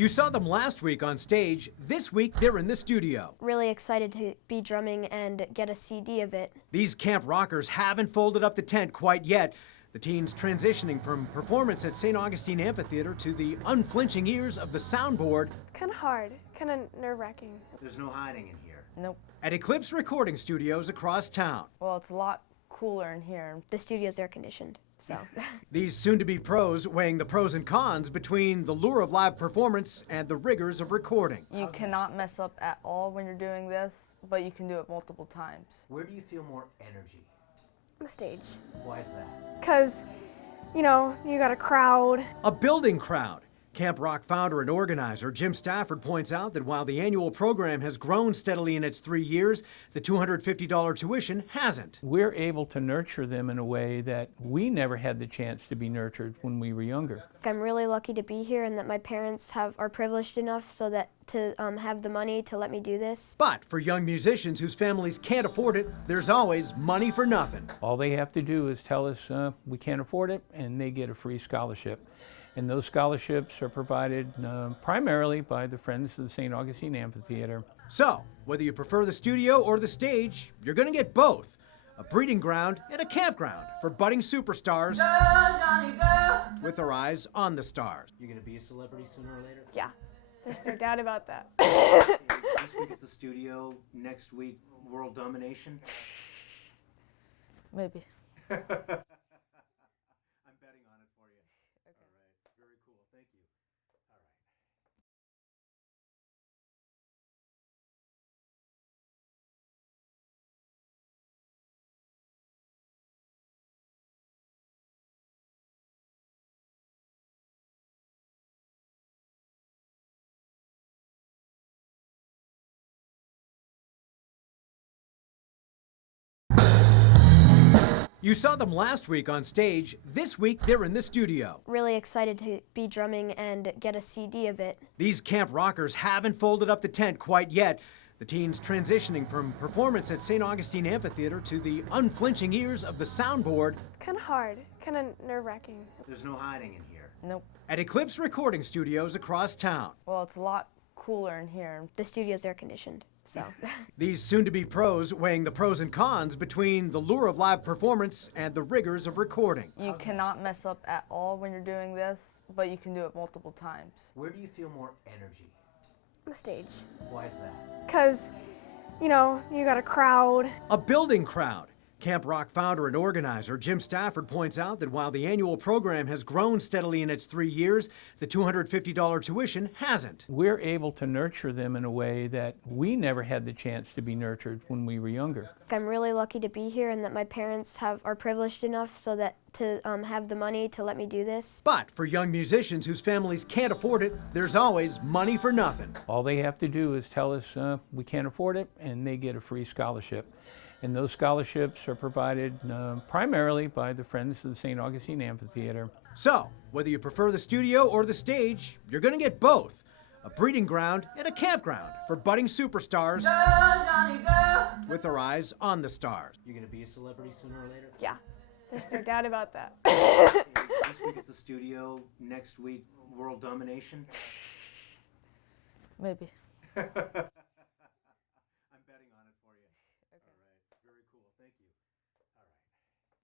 You saw them last week on stage. This week, they're in the studio. Really excited to be drumming and get a CD of it. These camp rockers haven't folded up the tent quite yet. The teens transitioning from performance at St. Augustine Amphitheater to the unflinching ears of the soundboard. Kind of hard, kind of nerve-wracking. There's no hiding in here. Nope. At Eclipse Recording Studios across town. Well, it's a lot cooler in here. The studio's air-conditioned, so. These soon-to-be pros weighing the pros and cons between the lure of live performance and the rigors of recording. You cannot mess up at all when you're doing this, but you can do it multiple times. Where do you feel more energy? On the stage. Why is that? Because, you know, you got a crowd. A building crowd. Camp Rock founder and organizer Jim Stafford points out that while the annual program has grown steadily in its 3 years, the $250 tuition hasn't. We're able to nurture them in a way that we never had the chance to be nurtured when we were younger. I'm really lucky to be here and that my parents are privileged enough so that to have the money to let me do this. But for young musicians whose families can't afford it, there's always money for nothing. All they have to do is tell us we can't afford it, and they get a free scholarship. And those scholarships are provided primarily by the Friends of the St. Augustine Amphitheater. So, whether you prefer the studio or the stage, you're going to get both. A breeding ground and a campground for budding superstars with their eyes on the stars. You're going to be a celebrity sooner or later? Yeah, there's no doubt about that. This week it's the studio, next week world domination. Maybe. I'm betting on it for you. All right, very cool. Thank you. All right. You saw them last week on stage. This week, they're in the studio. Really excited to be drumming and get a CD of it. These camp rockers haven't folded up the tent quite yet. The teens transitioning from performance at St. Augustine Amphitheater to the unflinching ears of the soundboard. Kind of hard, kind of nerve-wracking. There's no hiding in here. Nope. At Eclipse Recording Studios across town. Well, it's a lot cooler in here. The studio's air-conditioned, so. These soon-to-be pros weighing the pros and cons between the lure of live performance and the rigors of recording. You cannot mess up at all when you're doing this, but you can do it multiple times. Where do you feel more energy? On the stage. Why is that? Because, you know, you got a crowd. A building crowd. Camp Rock founder and organizer Jim Stafford points out that while the annual program has grown steadily in its 3 years, the $250 tuition hasn't. We're able to nurture them in a way that we never had the chance to be nurtured when we were younger. I'm really lucky to be here and that my parents are privileged enough so that to have the money to let me do this. But for young musicians whose families can't afford it, there's always money for nothing. All they have to do is tell us we can't afford it, and they get a free scholarship. And those scholarships are provided primarily by the Friends of the St. Augustine Amphitheater. So, whether you prefer the studio or the stage, you're going to get both. A breeding ground and a campground for budding superstars with their eyes on the stars. You're going to be a celebrity sooner or later? Yeah, there's no doubt about that. This week it's the studio, next week world domination. Maybe.